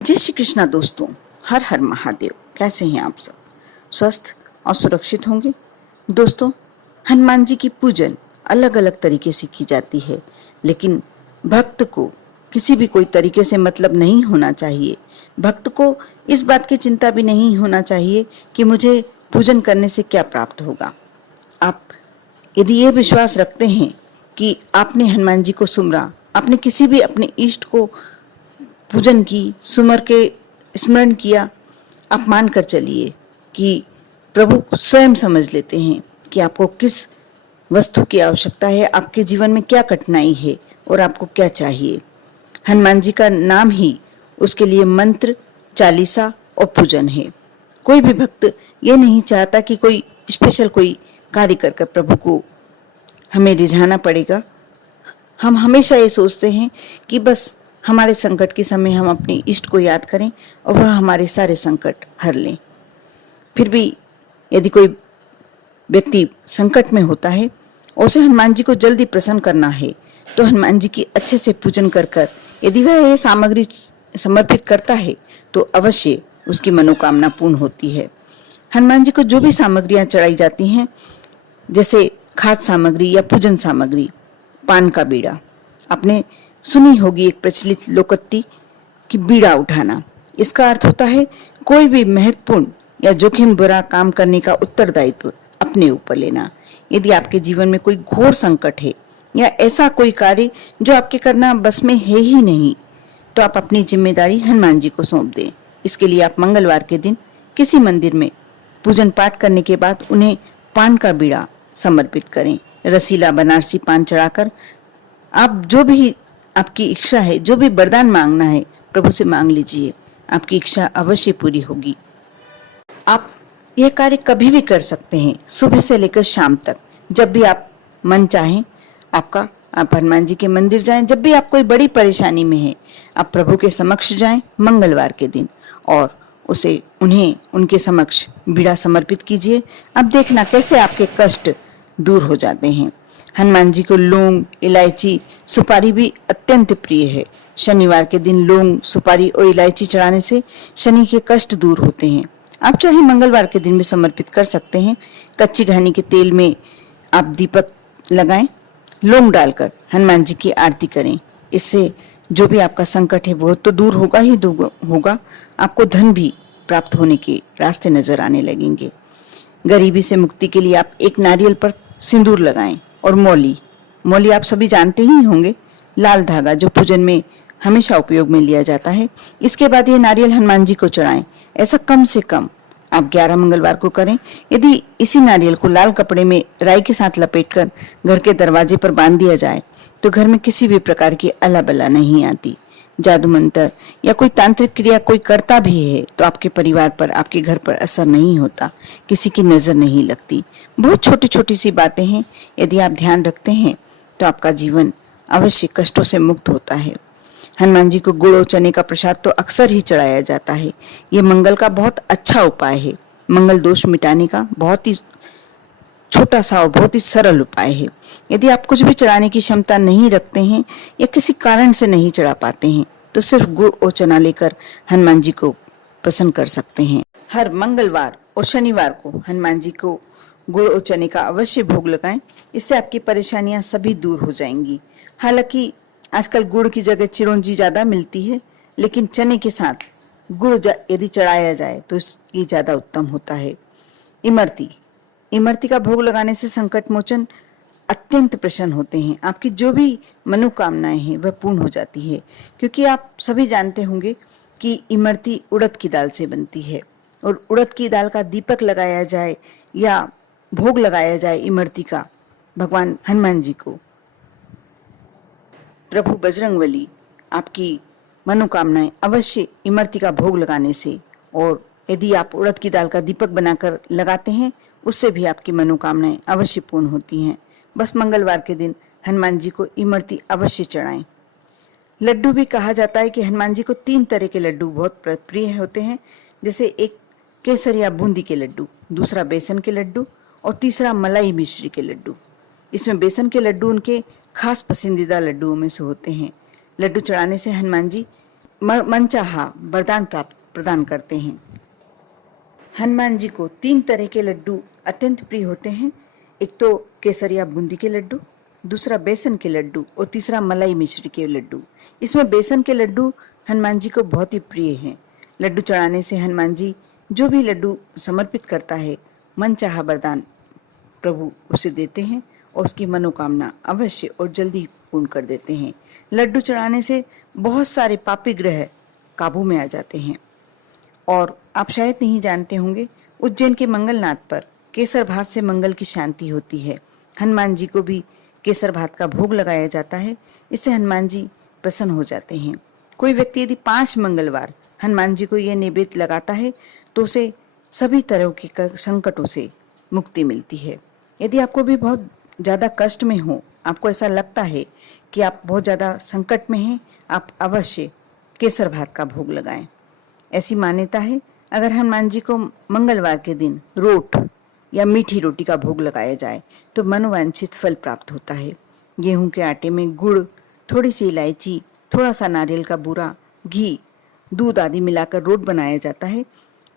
जय श्री कृष्णा दोस्तों, हर हर महादेव। कैसे हैं आप सब? स्वस्थ और सुरक्षित होंगे। दोस्तों, हनुमान जी की पूजन अलग अलग तरीके से की जाती है, लेकिन भक्त को किसी भी कोई तरीके से मतलब नहीं होना चाहिए। भक्त को इस बात की चिंता भी नहीं होना चाहिए कि मुझे पूजन करने से क्या प्राप्त होगा। आप यदि ये विश्वास रखते हैं कि आपने हनुमान जी को सुमरा, आपने किसी भी अपने इष्ट को पूजन की, सुमर के स्मरण किया, आप मान कर चलिए कि प्रभु स्वयं समझ लेते हैं कि आपको किस वस्तु की आवश्यकता है, आपके जीवन में क्या कठिनाई है और आपको क्या चाहिए। हनुमान जी का नाम ही उसके लिए मंत्र, चालीसा और पूजन है। कोई भी भक्त ये नहीं चाहता कि कोई स्पेशल कोई कार्य कर प्रभु को हमें रिझाना पड़ेगा। हम हमेशा ये सोचते हैं कि बस हमारे संकट के समय हम अपने इष्ट को याद करें और वह हमारे सारे संकट हर लें। फिर भी यदि कोई व्यक्ति संकट में होता है और उसे हनुमान जी को जल्दी प्रसन्न करना है, तो हनुमान जी की अच्छे से पूजन कर यदि वह यह सामग्री समर्पित करता है तो अवश्य उसकी मनोकामना पूर्ण होती है। हनुमान जी को जो भी सामग्रियां चढ़ाई जाती हैं, जैसे खाद्य सामग्री या पूजन सामग्री, पान का बीड़ा, आपने सुनी होगी एक प्रचलित लोकोक्ति कि बीड़ा उठाना। इसका अर्थ होता है कोई भी महत्वपूर्ण या जोखिम भरा काम करने का उत्तरदायित्व अपने ऊपर लेना। यदि आपके जीवन में कोई घोर संकट है या ऐसा कोई कार्य जो आपके करना बस में है ही नहीं, तो आप अपनी जिम्मेदारी हनुमान जी को सौंप दें। इसके लिए आप मंगलवार के दिन किसी मंदिर में पूजन पाठ करने के बाद उन्हें पान का बीड़ा समर्पित करें। रसीला बनारसी पान चढ़ाकर आप जो भी आपकी इच्छा है, जो भी वरदान मांगना है, प्रभु से मांग लीजिए। आपकी इच्छा अवश्य पूरी होगी। आप यह कार्य कभी भी कर सकते हैं, सुबह से लेकर शाम तक, जब भी आप मन चाहें आप हनुमान जी के मंदिर जाएं। जब भी आप कोई बड़ी परेशानी में हैं, आप प्रभु के समक्ष जाएं मंगलवार के दिन और उन्हें उनके समक्ष बीड़ा समर्पित कीजिए। अब देखना कैसे आपके कष्ट दूर हो जाते हैं। हनुमान जी को लौंग, इलायची, सुपारी भी अत्यंत प्रिय है। शनिवार के दिन लौंग, सुपारी और इलायची चढ़ाने से शनि के कष्ट दूर होते हैं। आप चाहे मंगलवार के दिन भी समर्पित कर सकते हैं। कच्ची घानी के तेल में आप दीपक लगाएं, लौंग डालकर हनुमान जी की आरती करें। इससे जो भी आपका संकट है वो तो दूर होगा ही होगा, आपको धन भी प्राप्त होने के रास्ते नजर आने लगेंगे। गरीबी से मुक्ति के लिए आप एक नारियल पर सिंदूर लगाएं और मौली आप सभी जानते ही होंगे, लाल धागा जो पूजन में हमेशा उपयोग में लिया जाता है। इसके बाद ये नारियल हनुमान जी को चढ़ाएं। ऐसा कम से कम आप 11 मंगलवार को करें। यदि इसी नारियल को लाल कपड़े में राई के साथ लपेटकर घर के दरवाजे पर बांध दिया जाए तो घर में किसी भी प्रकार की अला बला नहीं आती। जादू मंत्र या कोई तांत्रिक क्रिया कोई करता भी है तो आपके परिवार पर, आपके घर पर असर नहीं होता, किसी की नजर नहीं लगती। बहुत छोटी छोटी सी बातें हैं, यदि आप ध्यान रखते हैं तो आपका जीवन अवश्य कष्टों से मुक्त होता है। हनुमान जी को गुड़ और चने का प्रसाद तो अक्सर ही चढ़ाया जाता है। ये मंगल का बहुत अच्छा उपाय है। मंगल दोष मिटाने का बहुत ही छोटा सा और बहुत ही सरल उपाय है। यदि आप कुछ भी चढ़ाने की क्षमता नहीं रखते हैं या किसी कारण से नहीं चढ़ा पाते हैं तो सिर्फ गुड़ और चना लेकर हनुमान जी को प्रसन्न कर सकते हैं। हर मंगलवार और शनिवार को हनुमान जी को गुड़ और चने का अवश्य भोग लगाएं। इससे आपकी परेशानियां सभी दूर हो जाएंगी। हालांकि आजकल गुड़ की जगह चिरौंजी ज्यादा मिलती है, लेकिन चने के साथ गुड़ यदि चढ़ाया जाए तो ये ज्यादा उत्तम होता है। इमरती का भोग लगाने से संकट मोचन अत्यंत प्रसन्न होते हैं। आपकी जो भी मनोकामनाएं हैं वह पूर्ण हो जाती है, क्योंकि आप सभी जानते होंगे कि इमरती उड़द की दाल से बनती है और उड़द की दाल का दीपक लगाया जाए या भोग लगाया जाए इमरती का भगवान हनुमान जी को, प्रभु बजरंगबली आपकी मनोकामनाएं अवश्य इमरती का भोग लगाने से, और यदि आप उड़द की दाल का दीपक बनाकर लगाते हैं उससे भी आपकी मनोकामनाएं अवश्य पूर्ण होती हैं। बस मंगलवार के दिन हनुमान जी को इमरती अवश्य चढ़ाएं। लड्डू भी कहा जाता है कि हनुमान जी को 3 तरह के लड्डू बहुत प्रिय होते हैं, जैसे एक केसर या बूंदी के लड्डू, दूसरा बेसन के लड्डू और तीसरा मलाई मिश्री के लड्डू। इसमें बेसन के लड्डू उनके खास पसंदीदा लड्डुओं में से होते हैं। लड्डू चढ़ाने से हनुमान जी मनचाहा वरदान प्रदान करते हैं। हनुमान जी को 3 तरह के लड्डू अत्यंत प्रिय होते हैं। एक तो केसरिया बूंदी के लड्डू, दूसरा बेसन के लड्डू और तीसरा मलाई मिश्री के लड्डू। इसमें बेसन के लड्डू हनुमान जी को बहुत ही प्रिय हैं। लड्डू चढ़ाने से हनुमान जी जो भी लड्डू समर्पित करता है, मनचाहा वरदान प्रभु उसे देते हैं और उसकी मनोकामना अवश्य और जल्दी पूर्ण कर देते हैं। लड्डू चढ़ाने से बहुत सारे पापी ग्रह काबू में आ जाते हैं। और आप शायद नहीं जानते होंगे, उज्जैन के मंगलनाथ पर केसर भात से मंगल की शांति होती है। हनुमान जी को भी केसर भात का भोग लगाया जाता है, इससे हनुमान जी प्रसन्न हो जाते हैं। कोई व्यक्ति यदि 5 मंगलवार हनुमान जी को यह नैवेद्य लगाता है तो उसे सभी तरह के संकटों से मुक्ति मिलती है। यदि आपको भी बहुत ज़्यादा कष्ट में हो, आपको ऐसा लगता है कि आप बहुत ज़्यादा संकट में हैं, आप अवश्य केसर भात का भोग लगाएं। ऐसी मान्यता है, अगर हनुमान जी को मंगलवार के दिन रोट या मीठी रोटी का भोग लगाया जाए तो मनोवांछित फल प्राप्त होता है। गेहूं के आटे में गुड़, थोड़ी सी इलायची, थोड़ा सा नारियल का बूरा, घी, दूध आदि मिलाकर रोट बनाया जाता है।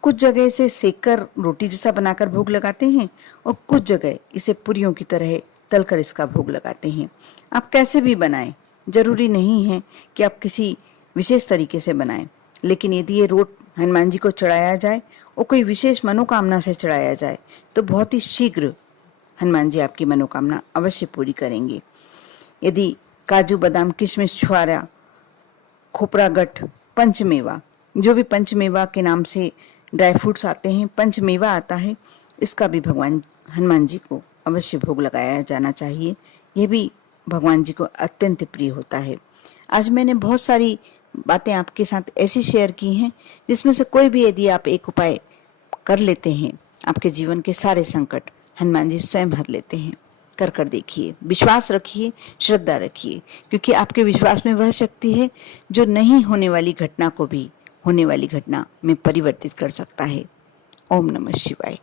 कुछ जगह इसे सेककर रोटी जैसा बनाकर भोग लगाते हैं और कुछ जगह इसे पूरियों की तरह तलकर इसका भोग लगाते हैं। आप कैसे भी बनाएं, जरूरी नहीं है कि आप किसी विशेष तरीके से बनाएं, लेकिन यदि ये रोट हनुमान जी को चढ़ाया जाए और कोई विशेष मनोकामना से चढ़ाया जाए तो बहुत ही शीघ्र हनुमान जी आपकी मनोकामना अवश्य पूरी करेंगे। यदि काजू, बादाम, किशमिश, छुआरा, खोपरा, गठ, पंचमेवा, जो भी पंचमेवा के नाम से ड्राई फ्रूट्स आते हैं, पंचमेवा आता है, इसका भी भगवान हनुमान जी को अवश्य भोग लगाया जाना चाहिए। यह भी भगवान जी को अत्यंत प्रिय होता है। आज मैंने बहुत सारी बातें आपके साथ ऐसी शेयर की हैं जिसमें से कोई भी यदि आप एक उपाय कर लेते हैं, आपके जीवन के सारे संकट हनुमान जी स्वयं हर लेते हैं। कर देखिए, विश्वास रखिए, श्रद्धा रखिए, क्योंकि आपके विश्वास में वह शक्ति है जो नहीं होने वाली घटना को भी होने वाली घटना में परिवर्तित कर सकता है। ओम नमः शिवाय।